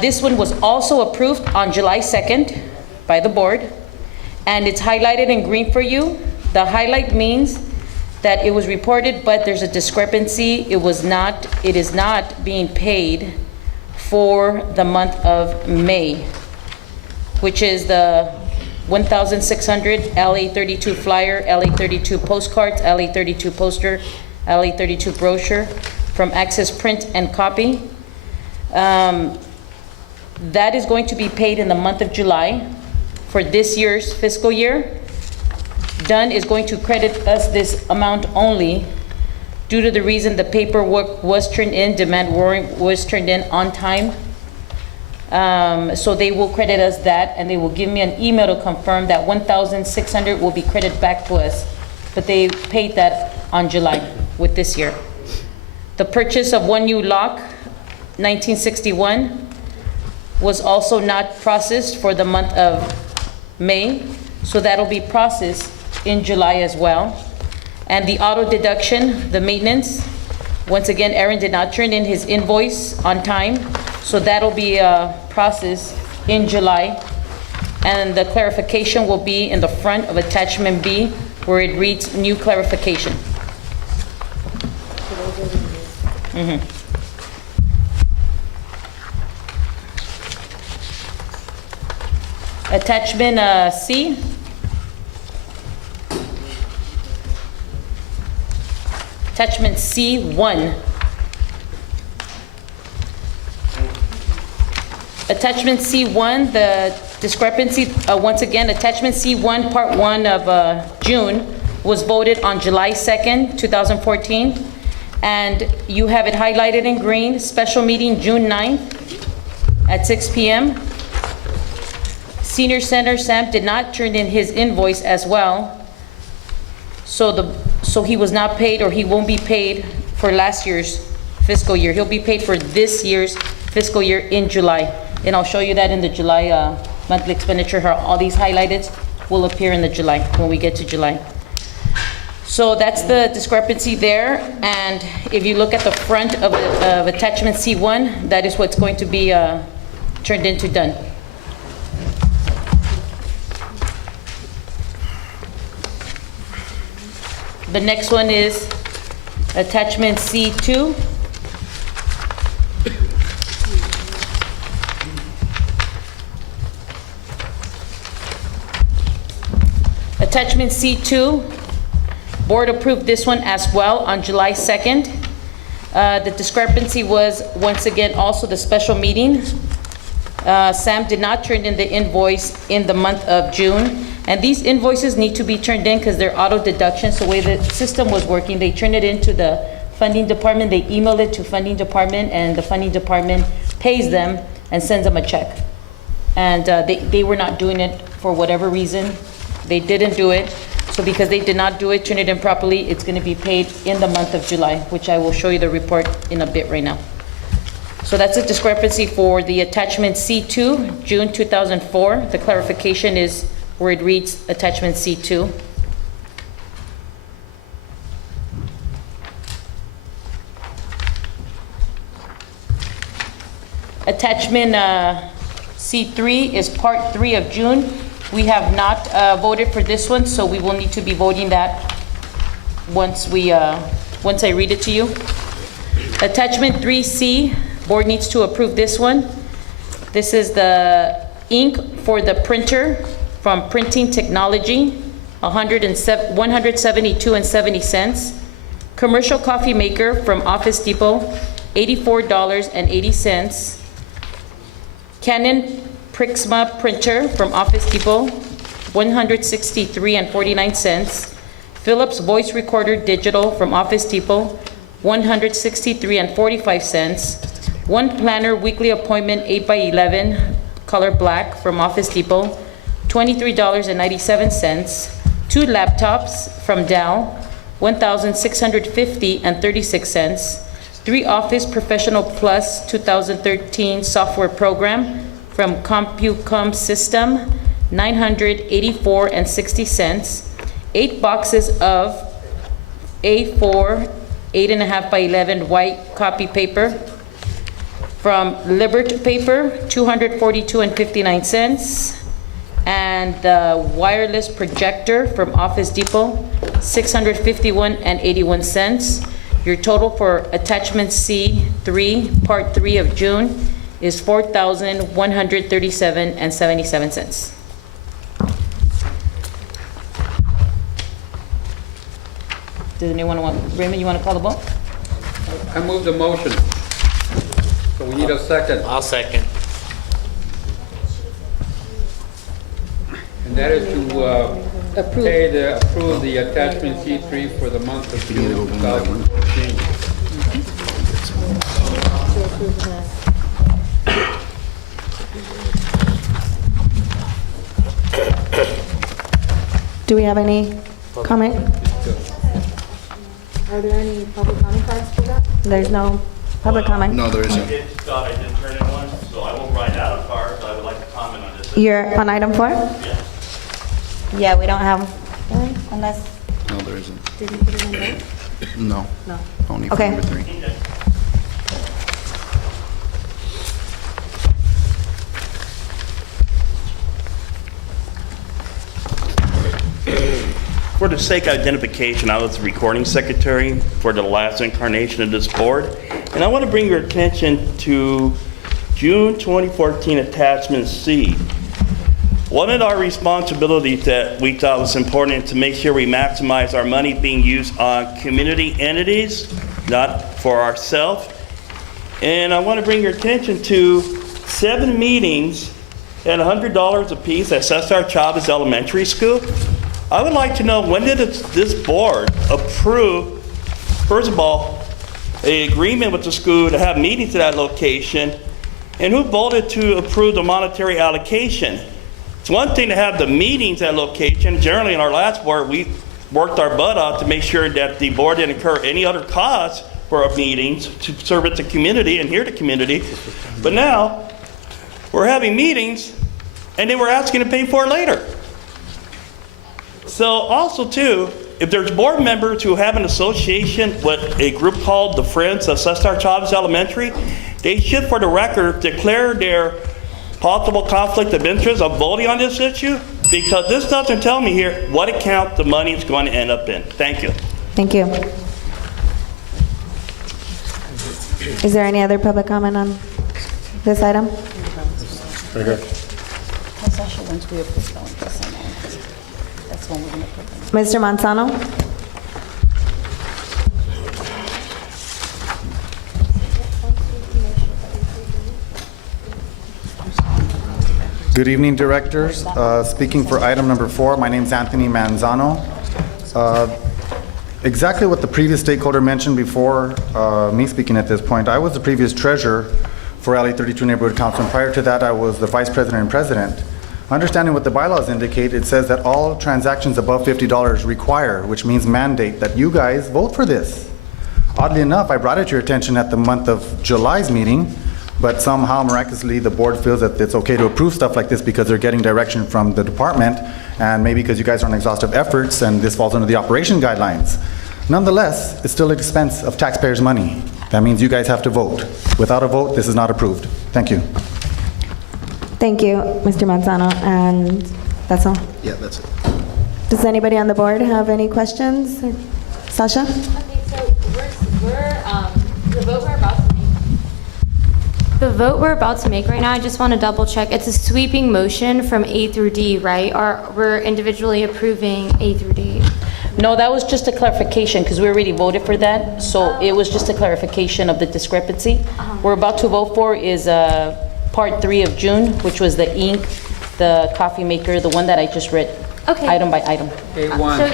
This one was also approved on July 2nd by the board, and it's highlighted in green for you. The highlight means that it was reported, but there's a discrepancy. It is not being paid for the month of May, which is the 1,600 LA 32 flyer, LA 32 postcards, LA 32 poster, LA 32 brochure from Access Print and Copy. That is going to be paid in the month of July for this year's fiscal year. Dunn is going to credit us this amount only due to the reason the paperwork was turned in, demand warrant was turned in on time. So they will credit us that, and they will give me an email to confirm that 1,600 will be credited back to us. But they paid that on July with this year. The purchase of one new lock, 1961, was also not processed for the month of May, so that'll be processed in July as well. And the auto deduction, the maintenance, once again, Aaron did not turn in his invoice on time, so that'll be processed in July. And the clarification will be in the front of attachment B, where it reads new clarification. Attachment C. Attachment C1. Attachment C1, the discrepancy, once again, attachment C1, part 1 of June was voted on July 2nd, 2014. And you have it highlighted in green, special meeting June 9th at 6 p.m. Senior Center Sam did not turn in his invoice as well. So he was not paid, or he won't be paid for last year's fiscal year. He'll be paid for this year's fiscal year in July. And I'll show you that in the July monthly expenditure, how all these highlighted will appear in the July, when we get to July. So that's the discrepancy there. And if you look at the front of attachment C1, that is what's going to be turned into Dunn. The next one is attachment C2. Attachment C2, board approved this one as well on July 2nd. The discrepancy was, once again, also the special meeting. Sam did not turn in the invoice in the month of June. And these invoices need to be turned in because they're auto deduction. So the way the system was working, they turned it into the funding department, they emailed it to funding department, and the funding department pays them and sends them a check. And they were not doing it for whatever reason. They didn't do it. So because they did not do it, turn it in properly, it's gonna be paid in the month of July, which I will show you the report in a bit right now. So that's a discrepancy for the attachment C2, June 2004. The clarification is where it reads attachment C2. Attachment C3 is part 3 of June. We have not voted for this one, so we will need to be voting that once I read it to you. Attachment 3C, board needs to approve this one. This is the ink for the printer from Printing Technology, $172.70. Commercial coffee maker from Office Depot, $84.80. Canon Prixma printer from Office Depot, $163.49. Philips voice recorder digital from Office Depot, $163.45. One planner weekly appointment 8x11 color black from Office Depot, $23.97. Two laptops from Dell, $1,650.36. Three Office Professional Plus 2013 software program from CompuCom System, $984.60. 8 boxes of A4 8.5 by 11 white copy paper From Libert Paper, $242.59. And the wireless projector from Office Depot, $651.81. Your total for attachment C3, part 3 of June is $4,137.77. Does anyone want, Raymond, you want to call the vote? I move the motion. So we need a second. I'll second. And that is to approve the attachment C3 for the month of June 2014. Do we have any comment? Are there any public comment cards for that? There's no public comment. No, there isn't. I didn't turn in one, so I won't write out a card, but I would like to comment on this. You're on item 4? Yes. Yeah, we don't have one unless, No, there isn't. Did you put it in there? No. No. Only for Okay. number 3. For the sake of identification, I was the recording secretary for the last incarnation of this board, and I want to bring your attention to June 2014 attachment C. One of our responsibilities that we thought was important to make sure we maximize our money being used on community entities, not for ourselves. And I want to bring your attention to 7 meetings at $100 apiece at Cesar Chavez Elementary School. I would like to know, when did this board approve, first of all, an agreement with the school to have meetings at that location, and who voted to approve the monetary allocation? It's one thing to have the meetings at location. Generally, in our last board, we worked our butt off to make sure that the board didn't incur any other costs for our meetings to service the community and hear the community. But now, we're having meetings, and then we're asking to pay for it later. So also too, if there's board members who have an association with a group called the Friends of Cesar Chavez Elementary, they should, for the record, declare their possible conflict of interest of voting on this issue, because this doesn't tell me here what account the money is going to end up in. Thank you. thank you. Is there any other public comment on this item? Sasha, once we approve that one, that's when we're going to put them. Mr. Manzano? Good evening, directors. Speaking for item number 4, my name is Anthony Manzano. Exactly what the previous stakeholder mentioned before me speaking at this point, I was the previous treasurer for LA 32 Neighborhood Council, and prior to that, I was the vice president and president. Understanding what the bylaws indicate, it says that all transactions above $50 require, which means mandate, that you guys vote for this. Oddly enough, I brought it to your attention at the month of July's meeting, but somehow miraculously the board feels that it's okay to approve stuff like this because they're getting direction from the department, and maybe because you guys are on exhaustive efforts and this falls under the operation guidelines. Nonetheless, it's still an expense of taxpayers' money. That means you guys have to vote. Without a vote, this is not approved. Thank you. Thank you, Mr. Manzano, and that's all. Yeah, that's it. Does anybody on the board have any questions? Sasha? Okay, so the vote we're about to make right now, I just want to double check. It's a sweeping motion from A through D, right? Or we're individually approving A through D? No, that was just a clarification, because we already voted for that, so it was just a clarification of the discrepancy. We're about to vote for is part 3 of June, which was the ink, the coffee maker, the one that I just read, Okay. item by item. A1. So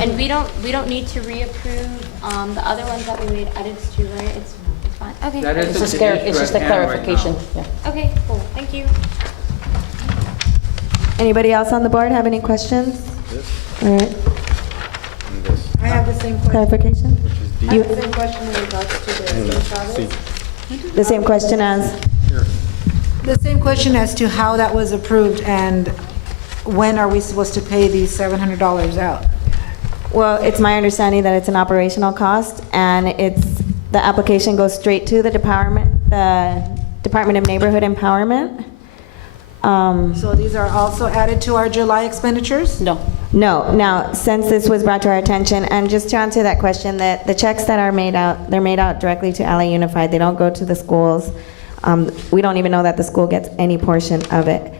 and we don't need to reapprove the other ones that we made edits to, right? It's fine. Okay. That is It's just, the issue it's just a at hand right clarification, now. yeah. Okay, cool. Thank you. Anybody else on the board have any questions? All right, I have the same question. clarification? I have the same question in regards to the Chavez. The same question as? The same question as to how that was approved and when are we supposed to pay these $700 out? Well, it's my understanding that it's an operational cost, and the application goes straight to the department, the Department of Neighborhood Empowerment. So these are also added to our July expenditures? No. No, now, since this was brought to our attention, and just to answer that question, that the checks that are made out, they're made out directly to LA Unified. They don't go to the schools. We don't even know that the school gets any portion of it.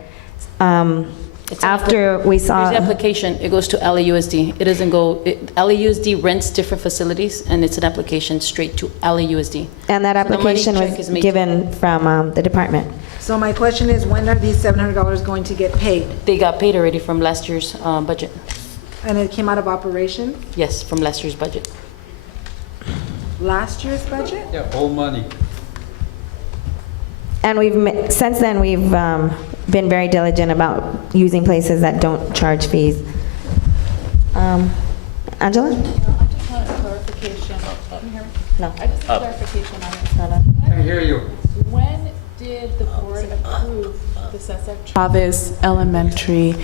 After we saw. There's the application, it goes to LAUSD. It doesn't go, LAUSD rents different facilities, and it's an application straight to LAUSD. And that So the money application check was is made- given from the department. So my question is, when are these $700 going to get paid? They got paid already from last year's budget. And it came out of operation? Yes, from last year's budget. Last year's budget? Yeah, all money. And since then, we've been very diligent about using places that don't charge fees. Angela? I just want a clarification. Can you hear me? No. I just want clarification on it. I hear you. When did the board approve the Cesar Chavez Elementary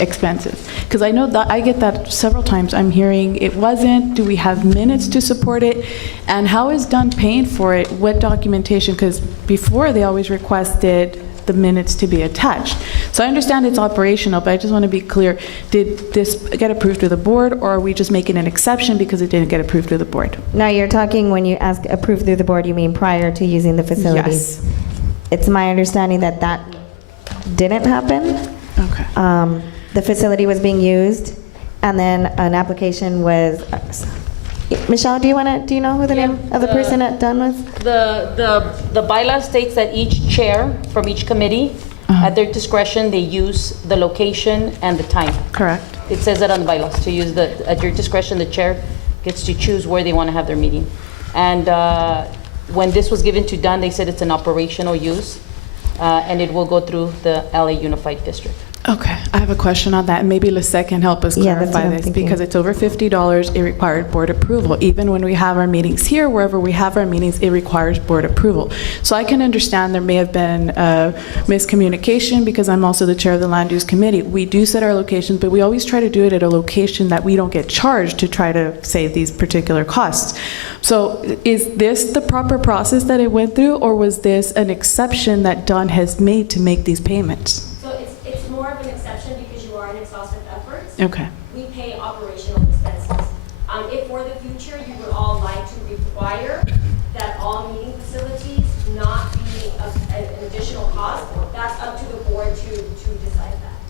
expenses? Because I know that, I get that several times. I'm hearing it wasn't, do we have minutes to support it? And how is Dunn paying for it? What documentation? Because before, they always requested the minutes to be attached. So I understand it's operational, but I just want to be clear, did this get approved through the board, or are we just making an exception because it didn't get approved through the board? Now, you're talking when you ask approved through the board, you mean prior to using the facilities? Yes. It's my understanding that that didn't happen. Okay. The facility was being used, and then an application was, Michelle, do you know who the name of the person at Dunn was? The bylaw states that each chair from each committee, at their discretion, they use the location and the time. Correct. It says that on the bylaws, to use at your discretion, the chair gets to choose where they want to have their meeting. And when this was given to Dunn, they said it's an operational use, and it will go through the LA Unified District. Okay, I have a question on that, and maybe Lisette can help us Yeah, that's what clarify I'm this, thinking. because it's over $50, it required board approval. Even when we have our meetings here, wherever we have our meetings, it requires board approval. So I can understand there may have been miscommunication, because I'm also the chair of the Land Use Committee. We do set our locations, but we always try to do it at a location that we don't get charged to try to save these particular costs. So is this the proper process that it went through, or was this an exception that Dunn has made to make these payments? So it's more of an exception because you are an exhaustive effort. Okay. We pay operational expenses. If for the future you would all like to require that all meeting facilities not be an additional cost, that's up to the board to decide that.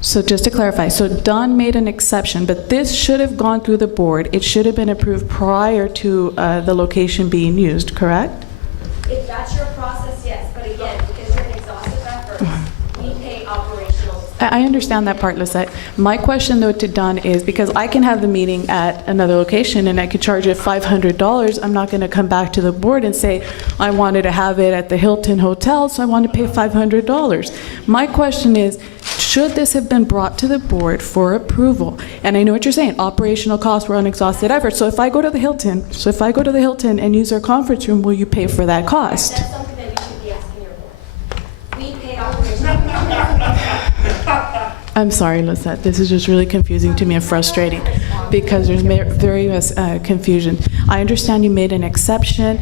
So just to clarify, so Dunn made an exception, but this should have gone through the board. It should have been approved prior to the location being used, correct? If that's your process, yes, but again, because you're an exhaustive effort, we pay operational expenses. I understand that part, Lisette. My question, though, to Dunn is, because I can have the meeting at another location and I could charge it $500, I'm not going to come back to the board and say, I wanted to have it at the Hilton Hotel, so I want to pay $500. My question is, should this have been brought to the board for approval? And I know what you're saying, operational costs were unexhausted effort. So if I go to the Hilton and use their conference room, will you pay for that cost? That's something that you should be asking your board. We pay operational expenses. I'm sorry, Lisette, this is just really confusing to me and frustrating, because there's very much confusion. I understand you made an exception,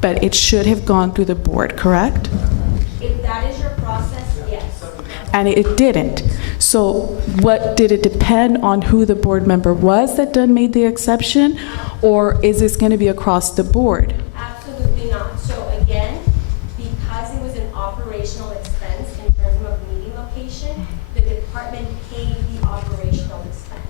but it should have gone through the board, correct? If that is your process, yes. And it didn't. So what, did it depend on who the board member was that Dunn made the exception? Or is this going to be across the board? Absolutely not. So again, because it was an operational expense in terms of meeting location, the department paid the operational expense.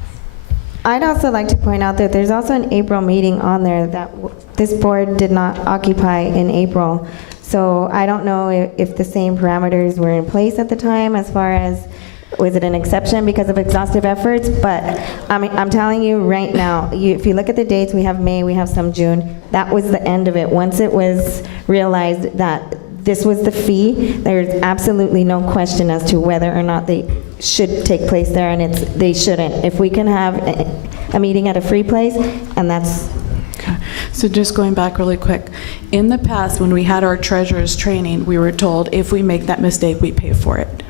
I'd also like to point out that there's also an April meeting on there that this board did not occupy in April. So I don't know if the same parameters were in place at the time as far as, was it an exception because of exhaustive efforts? But I'm telling you right now, if you look at the dates, we have May, we have some June, that was the end of it. Once it was realized that this was the fee, there's absolutely no question as to whether or not they should take place there, and they shouldn't. If we can have a meeting at a free place, and that's... Okay. So just going back really quick, in the past, when we had our treasurer's training, we were told if we make that mistake, we pay for it.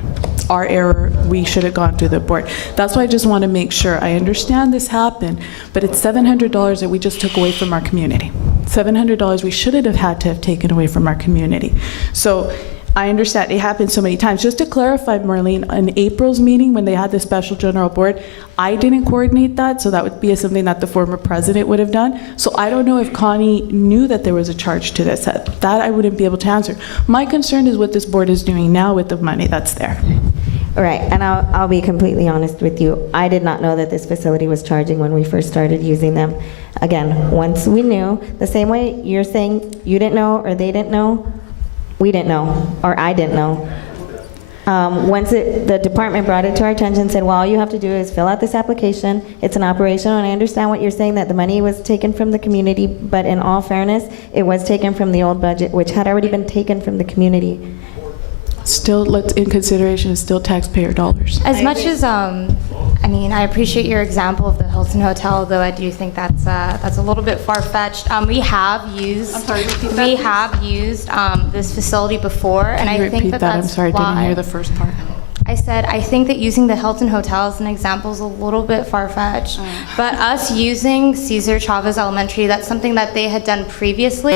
Our error, we should have gone through the board. That's why I just want to make sure. I understand this happened, but it's $700 that we just took away from our community. $700 we shouldn't have had to have taken away from our community. So I understand it happened so many times. Just to clarify, Marlene, in April's meeting when they had the special general board, I didn't coordinate that, so that would be something that the former president would have done. So I don't know if Connie knew that there was a charge to this. That I wouldn't be able to answer. My concern is what this board is doing now with the money that's there. All right, and I'll be completely honest with you. I did not know that this facility was charging when we first started using them. Again, once we knew, the same way you're saying you didn't know or they didn't know, we didn't know, or I didn't know. Once the department brought it to our attention, said, well, all you have to do is fill out this application. It's an operation, and I understand what you're saying, that the money was taken from the community, but in all fairness, it was taken from the old budget, which had already been taken from the community. Still, in consideration, is still taxpayer dollars. As much as, I mean, I appreciate your example of the Hilton Hotel, though I do think that's a little bit far-fetched. We have used, this facility before, and Can you I think repeat that that? that's I'm sorry, I didn't why- hear the first part. I said, I think that using the Hilton Hotel as an example is a little bit far-fetched. But us using Cesar Chavez Elementary, that's something that they had done previously.